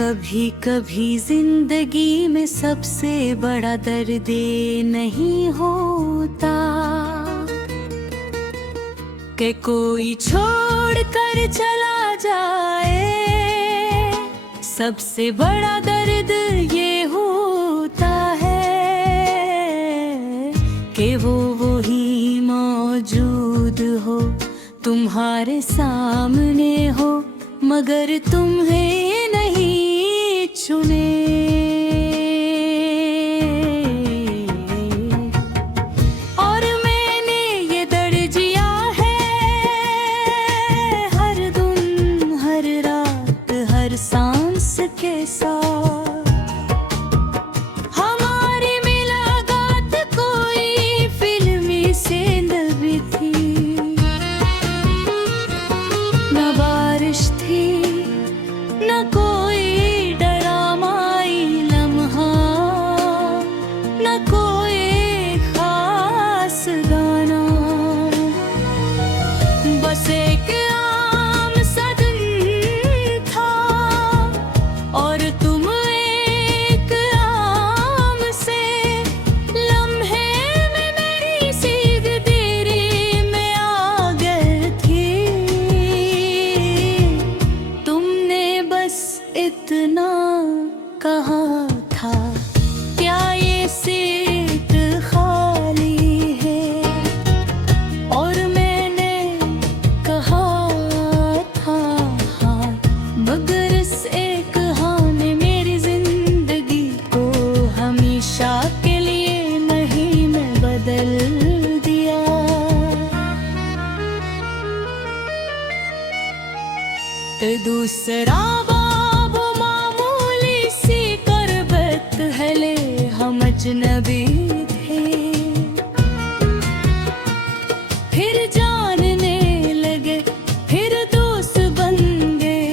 कभी कभी जिंदगी में सबसे बड़ा दर्द नहीं होता कि कोई छोड़ कर चला जाए। सबसे बड़ा दर्द ये होता है कि वही मौजूद हो, तुम्हारे सामने हो, मगर तुम्हें नहीं चुने। और मैंने ये दर्द जिया है हर दिन, हर रात, हर सांस के साथ। हमारी मुलाकात कोई फिल्मी सेंध भी थी, न बारिश थी, न कोई डरामाई लम्हा, न कोई खास गाना। बस एक आम सा दिन था और तुम एक आम से लम्हे में मेरी सीध तेरी में आ गई थी। तुमने बस इतना कहा था, क्या ये सीट खाली है? और मैंने कहा था हाँ, मगर इस एक हाँ ने मेरी जिंदगी को हमेशा के लिए नहीं मैं बदल दिया। दूसरा बाब मामूली सी करबत है, ले हम अजनबी थे, फिर जानने लगे, फिर दोस्त बन गए,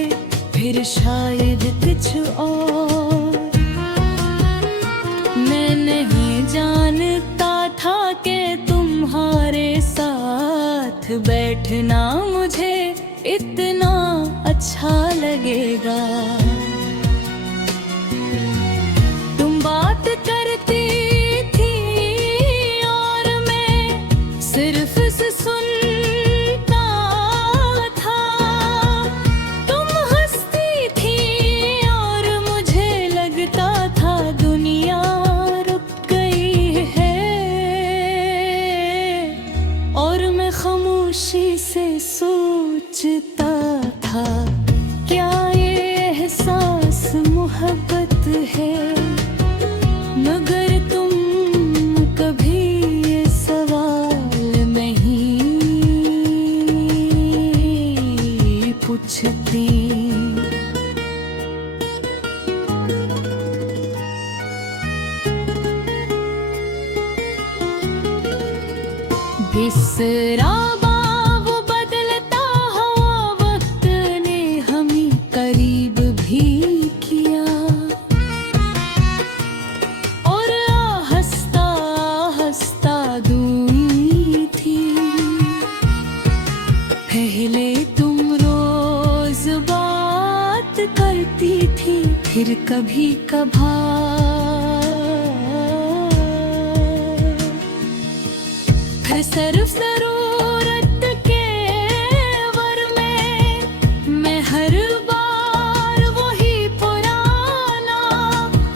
फिर शायद कुछ और। मैं नहीं जानता था कि तुम्हारे साथ बैठना मुझे इतना अच्छा लगेगा। तुम बात करती थी और मैं सिर्फ से सुनता था। तुम हंसती थी और मुझे लगता था दुनिया रुक गई है। और मैं खामोशी से सोचता था, क्या ये एहसास मोहब्बत है? मगर तुम कभी ये सवाल नहीं पूछती। बिसरा वो बदलता हुआ वक्त ने हमें करीब भी किया, और हंसता हंसता दूरी थी। पहले तुम रोज बात करती थी, फिर कभी कभार, फिर सिर्फ जरूरत के वर में मैं हर बार वही पुराना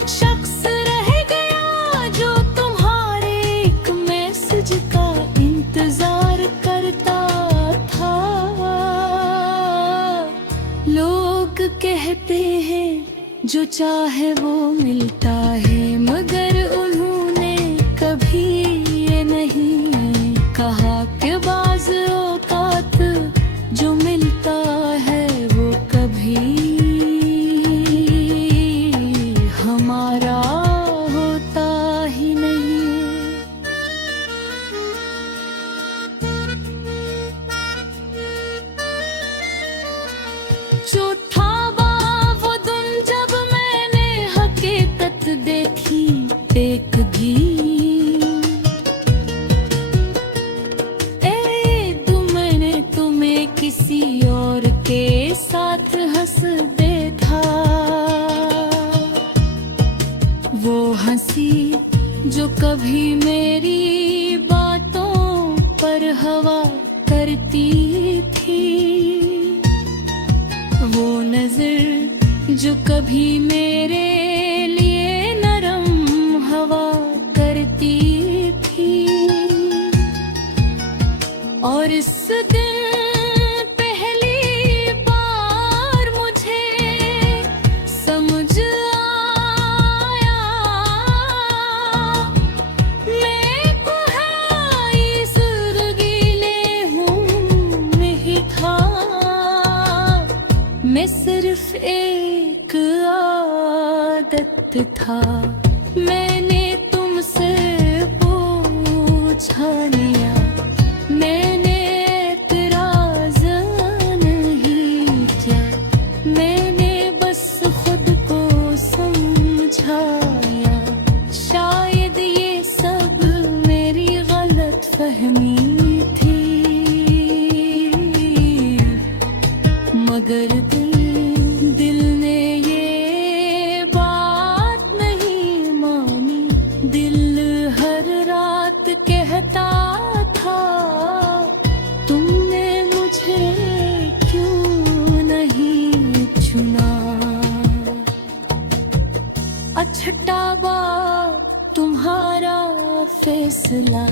शख्स रह गया जो तुम्हारे एक मैसेज का इंतजार करता था। लोग कहते हैं जो चाहे वो मिलता है, मगर उन्होंने कभी ये नहीं कहा कि बाज़ औक़ात जो मिलता है वो कभी हमारा होता ही नहीं। जो था वो दिन जब मैंने हकीकत देखी, करती थी। वो नजर जो कभी मेरे लिए नरम हवा करती थी। और इस दिन पहली बार मुझे समझ आया, मैं कुहाई सुरगीले हूँ नहीं था। मैं सिर्फ एक आदत था। मैंने तुमसे पूछा लिया, मैंने एतराज नहीं किया। मैंने बस खुद को समझाया। शायद ये सब मेरी गलत फहमी थी, मगर दिल ने ये बात नहीं मानी। दिल हर रात कहता था, तुमने मुझे क्यों नहीं चुना। अछटा बात तुम्हारा फैसला,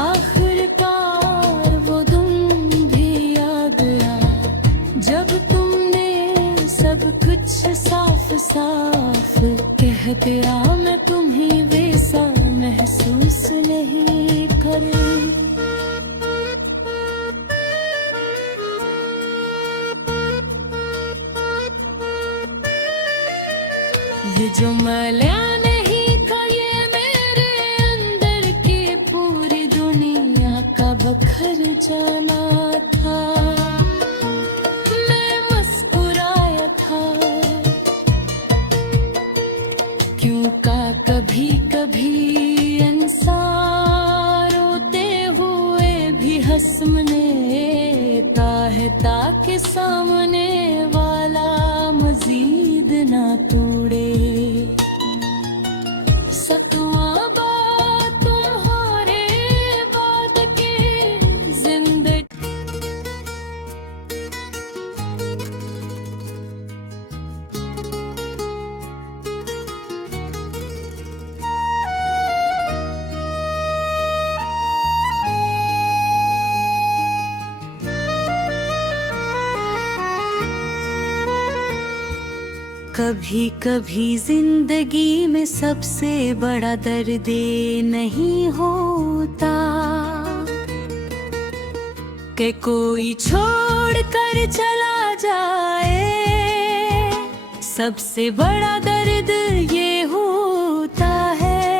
आखिरकार वो दिन भी आ गया जब तुमने सब कुछ साफ साफ कह दिया। मैं तुम्हें वैसा महसूस नहीं कर। ये जो मलिया नहीं था, ये मेरे अंदर की पूरी दुनिया का बखर जाना था। मैं मुस्कुराया था, क्यों का कभी कभी इंसान रोते हुए भी हंसने है, ताकि सामने वाला मजीद ना तोड़े। सतवां बात तुम्हारे बाद के जिंदगी। कभी कभी जिंदगी में सबसे बड़ा दर्द नहीं होता कि कोई छोड़ कर चला जाए। सबसे बड़ा दर्द ये होता है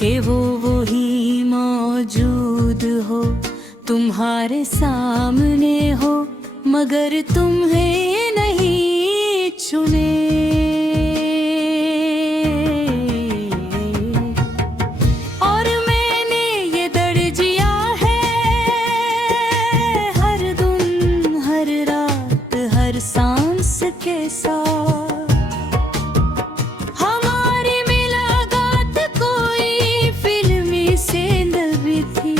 कि वो ही मौजूद हो, तुम्हारे सामने हो, मगर तुम्हें नहीं चुने। और मैंने ये दर्द जिया है हर दिन, हर रात, हर सांस के साथ। हमारी मुलाकात कोई फिल्मी सेंध भी थी,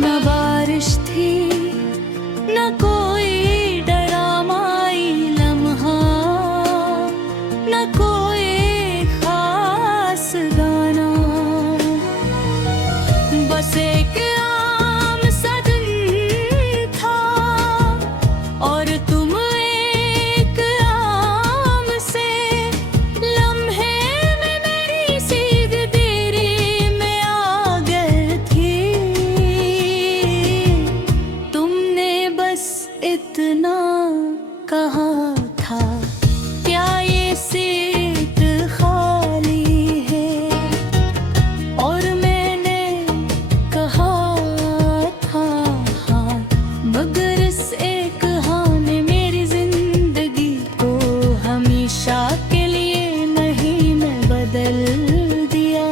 न बारिश थी न कोई डरामाई लम्हा, न कोई खास गाना। बस एक आम सा दिन था और तुम एक आम से लम्हे में मेरी सीध देरी में आ गई थी। तुमने बस इतना कहा था, क्या ये सीट खाली है? और मैंने कहा था हाँ, मगर इस एक हाँ ने मेरी जिंदगी को हमेशा के लिए नहीं मैं बदल दिया।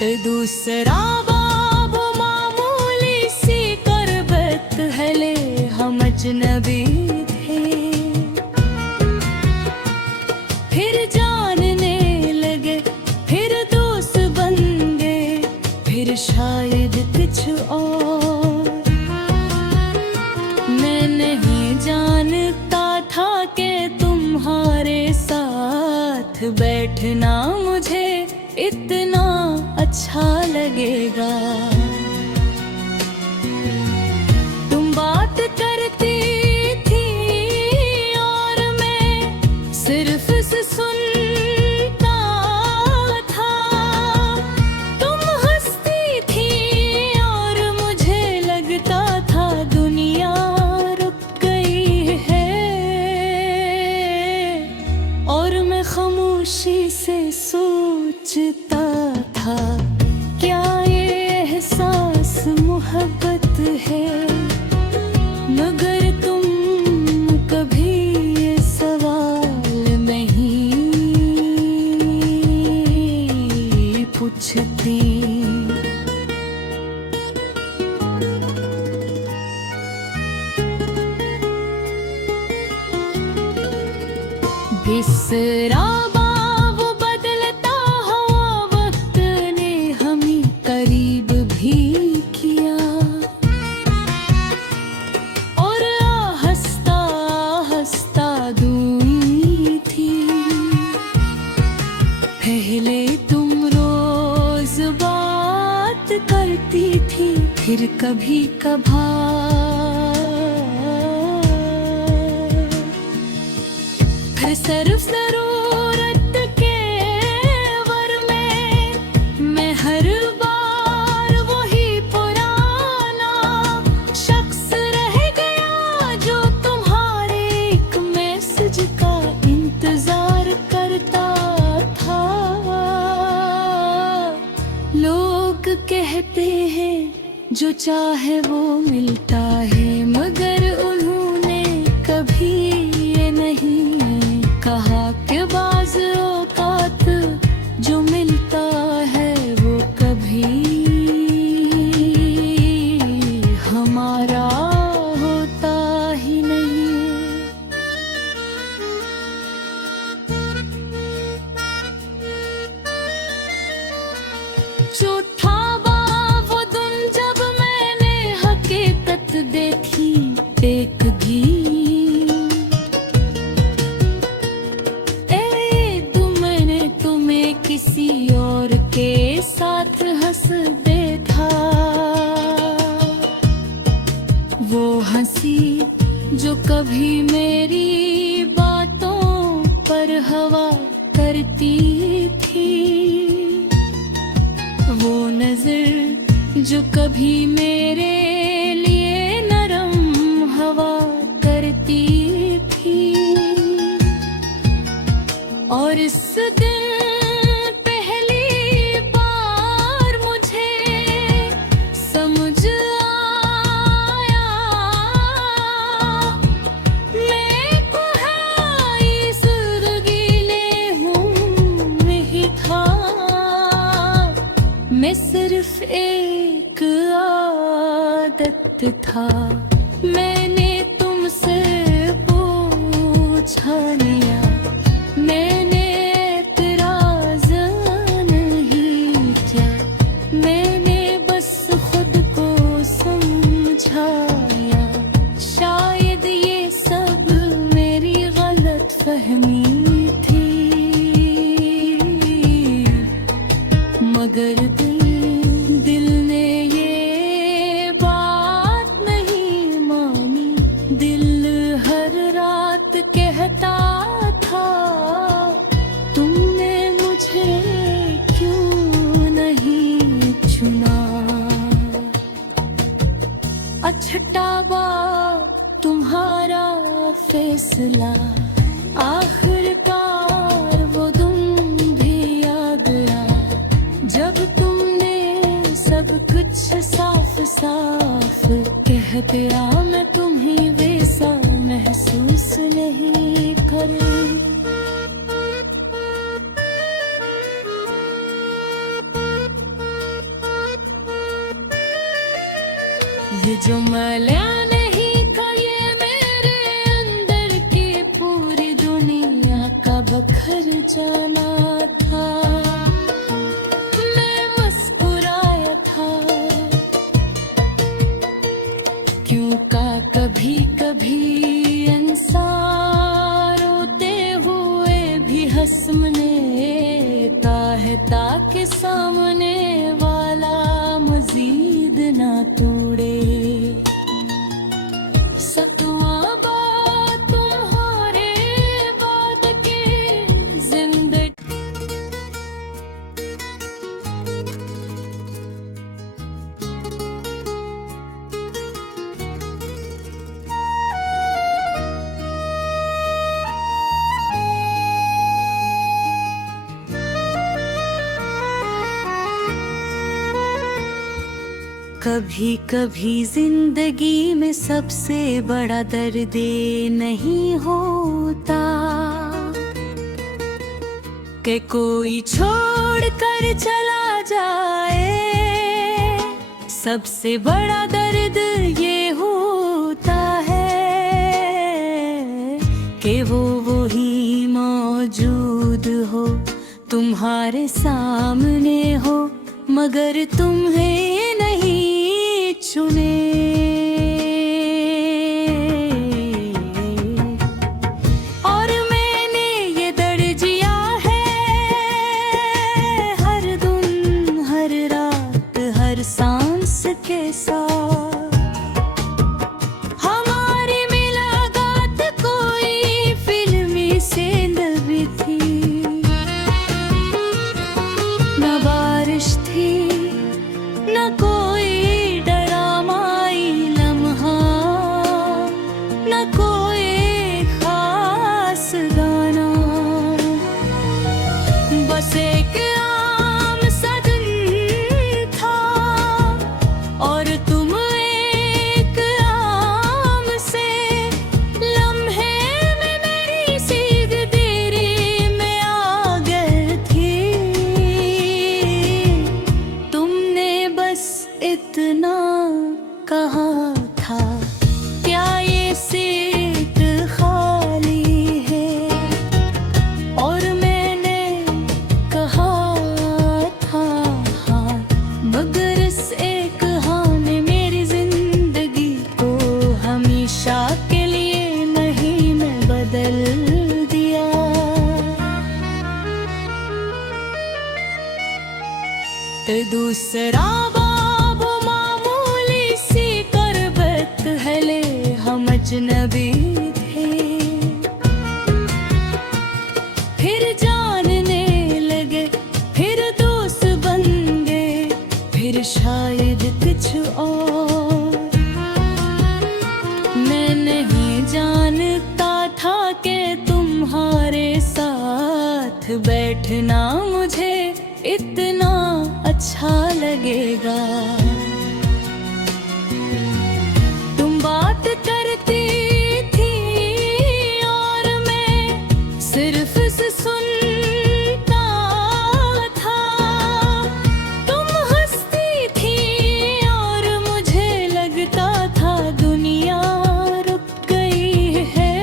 तो दूसरा बाब मामूली सी करबत है, ले हम अजनबी थे। फिर जानने इतना मुझे इतना अच्छा लगेगा। तुम बात करती थी और मैं सिर्फ से सुनता था। तुम हंसती थी और मुझे लगता था दुनिया रुक गई है। और मैं खामोशी से सोचता था, क्या ये एहसास मोहब्बत है? मगर तुम कभी ये सवाल नहीं पूछती। बिसरा वो बदलता हुआ वक्त ने हमें करीब भी किया। और हंसता हंसता दूरी थी। पहले तुम रोज बात करती थी, फिर कभी कभार। फिर सिर्फ जरूरत के वर में मैं हर बार वही पुराना शख्स रह गया जो तुम्हारे एक मैसेज का इंतजार करता था। लोग कहते हैं जो चाहे वो मिलता है, मगर उन्होंने कभी ये नहीं कहा कि बाज़ औक़ात जो मिलता है वो कभी हमारा होता ही नहीं। जो था वो दिन जब मैंने हकीकत देखी एक भी। किसी और के साथ हंस देखा, वो हंसी जो कभी मेरी बातों पर हवा करती थी। वो नजर जो कभी मेरे लिए नरम हवा करती थी। और इस दिन मैं सिर्फ एक आदत था। मैंने तुमसे पूछा लिया, मैंने एतराज़ नहीं किया। मैंने बस खुद को समझाया, शायद ये सब मेरी गलत फहमी थी। मगर दिल ने ये बात नहीं मानी। दिल हर रात कहता था, तुमने मुझे क्यों नहीं चुना? अछता बाप तुम्हारा फैसला, आखिरकार वो दिन भी आ गया जब तुमने सब कुछ साफ साफ कह दिया। मैं तुम्हें वैसा महसूस नहीं करी। ये जो मलिया नहीं था, ये मेरे अंदर की पूरी दुनिया का बखर जाना था। मैं मुस्कुराया था, क्यों का कभी कभी इंसान रोते हुए भी हंसने ताकि सामने वाला मजीद ना तोड़े। सतवां बात तुम्हारे बाद के जिंदगी। कभी कभी जिंदगी में सबसे बड़ा दर्द नहीं होता कि कोई छोड़ कर चला जाए। सबसे बड़ा दर्द ये होता है कि वही मौजूद हो, तुम्हारे सामने हो, मगर तुम्हें नहीं चुने। और मैंने ये दर्द जिया है हर दिन, हर रात, हर सांस के साथ। हमारी मुलाकात कोई फिल्मी सेंध भी थी, न बारिश थी न कोई डरामाई लम्हा, न कोई खास गाना। बस एक आम सा दिन था और तुम एक आम से लम्हे में मेरी सीध तेरे में आ गई थी। तुमने बस इतना कहा था, क्या ये सीट खाली है? और मैंने कहा था हाँ, मगर इस एक हाँ ने मेरी जिंदगी को हमेशा के लिए नहीं मैं बदल दिया। तो दूसरा बाब मामूली सी करबत हले हम अजनबी थे, फिर जानने लगे, फिर दोस्त बन गए, फिर शायद कुछ और। मैं नहीं जानता था कि तुम्हारे साथ बैठना मुझे इतना अच्छा लगेगा। तुम बात करती थी और मैं सिर्फ से सुनता था। तुम हंसती थी और मुझे लगता था दुनिया रुक गई है।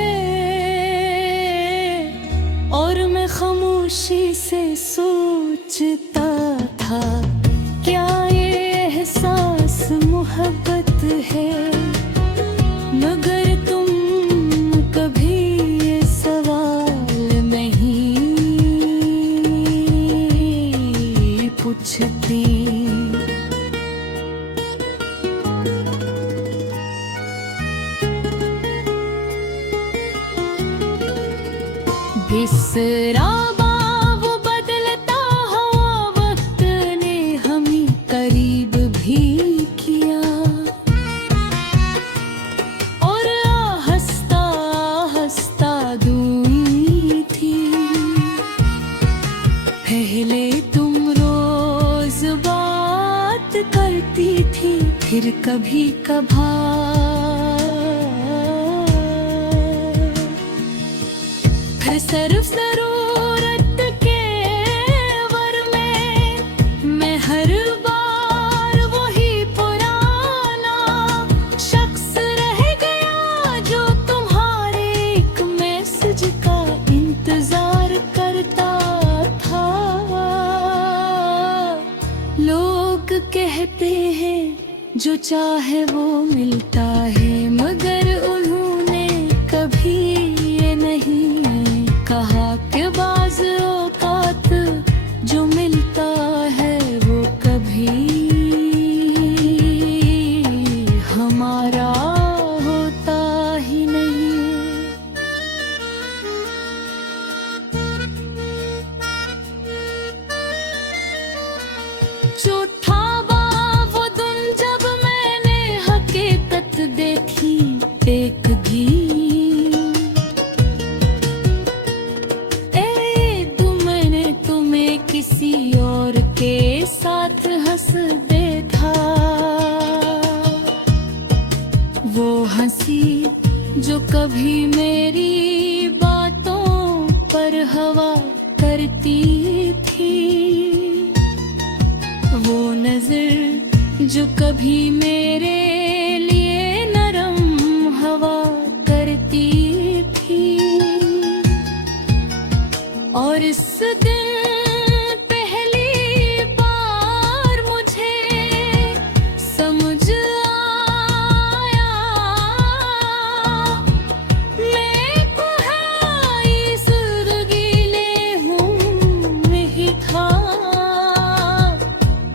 और मैं खामोशी से सोचता था, क्या ये एहसास मोहब्बत है? मगर तुम कभी ये सवाल नहीं पूछती। बिसरा वो बदलता हुआ वक्त ने हमें करीब भी किया। और हंसता हंसता दूरी थी। पहले तुम रोज बात करती थी, फिर कभी कभार। फिर सिर्फ जरूरत के वर में मैं हर बार वही पुराना शख्स रह गया जो तुम्हारे एक मैसेज का इंतजार करता था। लोग कहते हैं जो चाहे वो मिलता है, मगर उन्होंने कभी ये नहीं कहा कि बाज़ औक़ात जो मिलता जो कभी मेरे लिए नरम हवा करती थी। और इस दिन पहली बार मुझे समझ आया, मैं कोई सुर्गीले हूँ नहीं था।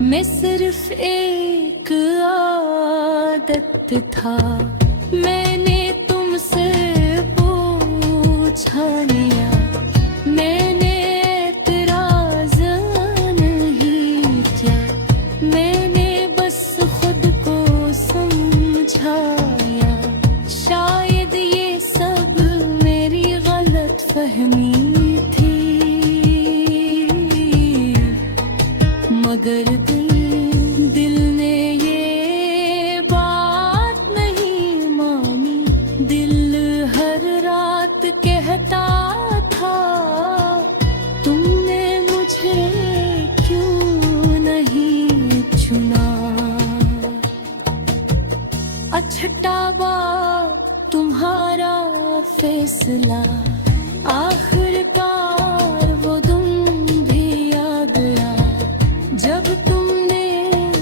मैं सिर्फ एक आदत था। मैंने तुमसे पूछा लिया, मैंने एतराज नहीं किया। मैंने बस खुद को समझाया। शायद ये सब मेरी गलत फहमी थी, मगर दिल ने ये बात नहीं मानी। दिल हर रात कहता था, तुमने मुझे क्यों नहीं चुना। अछता बाप तुम्हारा फैसला, आखिरकार वो दिन भी आ गया जब तुमने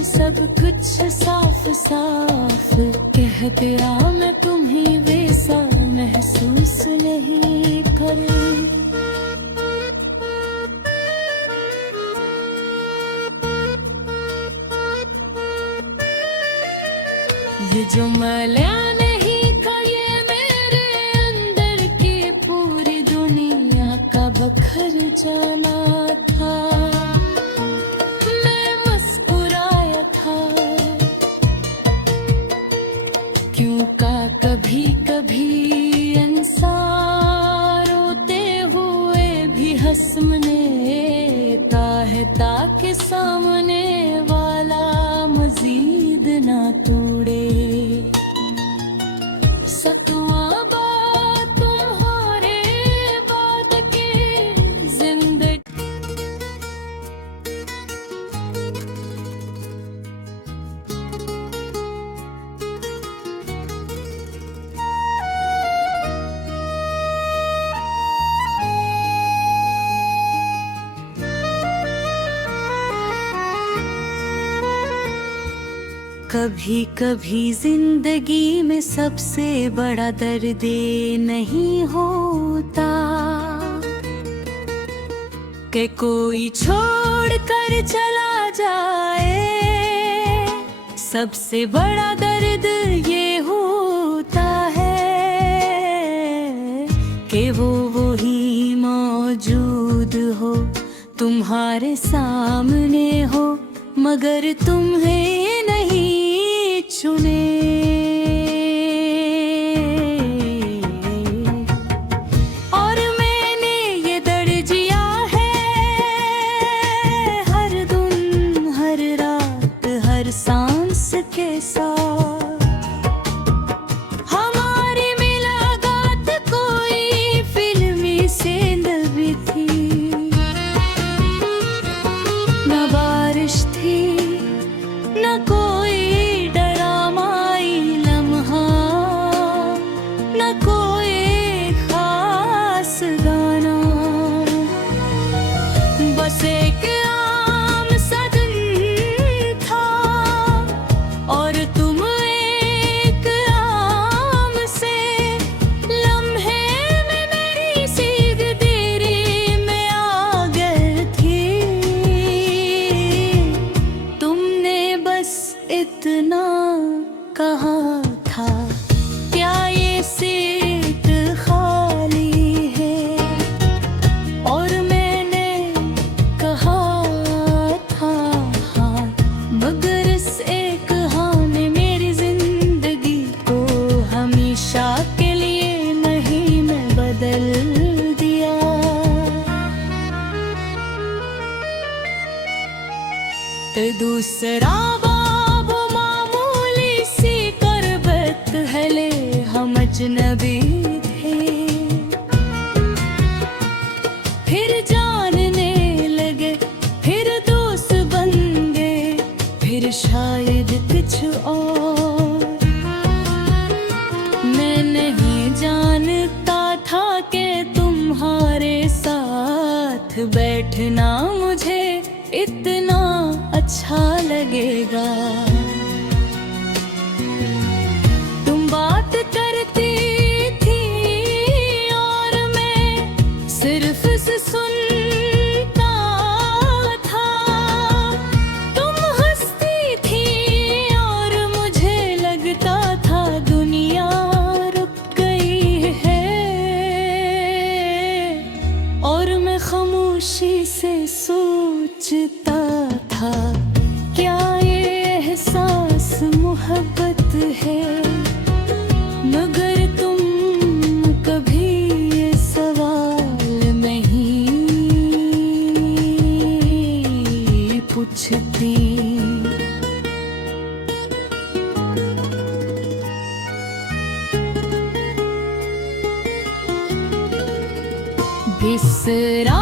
सब कुछ साफ साफ कह दिया। मैं तुम्हें वैसा महसूस नहीं करी। ये जो मल्या नहीं था, ये मेरे अंदर की पूरी दुनिया का बखर जाना था। मैं मुस्कुराया था, क्यों का कभी कभी इंसान रोते हुए भी हंसने है, ताकि सामने वाला मजीद ना तोड़े। सतवां बात तुम्हारे बाद के जिंदगी। कभी कभी जिंदगी में सबसे बड़ा दर्द नहीं होता कि कोई छोड़ कर चला जाए। सबसे बड़ा दर्द ये होता है कि वही मौजूद हो, तुम्हारे सामने हो, मगर तुम्हें नहीं चुने। और मैंने ये दर्द जिया है हर दिन, हर रात, हर सांस के साथ। हमारी मुलाकात कोई फिल्मी सेंध भी थी, न बारिश थी न कोई डरामाई लम्हा, न कोई खास गाना। बस एक आम सा दिन था और तुम एक आम से लम्हे में मेरी सीध देरी में आ गई थी। तुमने बस इतना कहा था, क्या ये सीट खाली है? और मैंने कहा था हाँ, मगर इस एक हाँ ने मेरी जिंदगी को हमेशा के लिए नहीं मैं बदल दिया। तो दूसरा बाबू मामूली सी करबत है, ले हम अजनबी थे। फिर जानने लगे, फिर दोस्त बन गए, फिर शायद इतना अच्छा लगेगा। तुम बात करती थी और मैं सिर्फ से सुनता था। तुम हंसती थी और मुझे लगता था दुनिया रुक गई है। और मैं खामोशी से सोचता था, क्या ये एहसास मोहब्बत है? मगर तुम कभी ये सवाल नहीं पूछती। बिसरा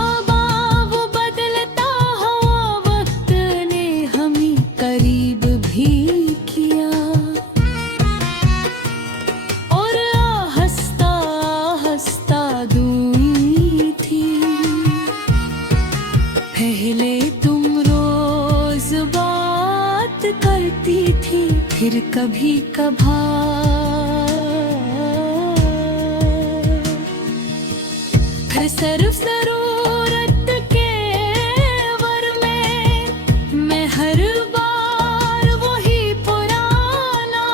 वो बदलता हुआ वक्त ने हमें करीब भी किया। और हंसता हंसता दूरी थी। पहले तुम रोज बात करती थी, फिर कभी कभार। फिर सिर्फ जरूरत के वर में मैं हर बार वही पुराना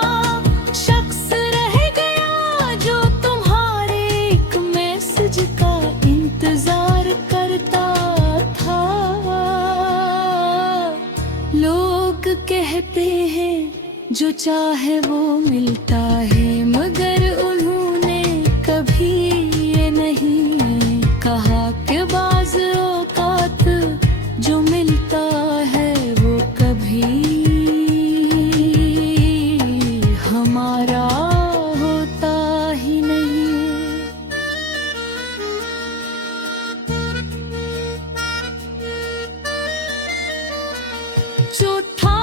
शख्स रह गया, जो तुम्हारे एक मैसेज का इंतजार करता था। लोग कहते हैं जो चाहे वो मिलता है, मगर उन्होंने कभी ये नहीं कहा कि बाज़ औक़ात जो मिलता है वो कभी हमारा होता ही नहीं। जो था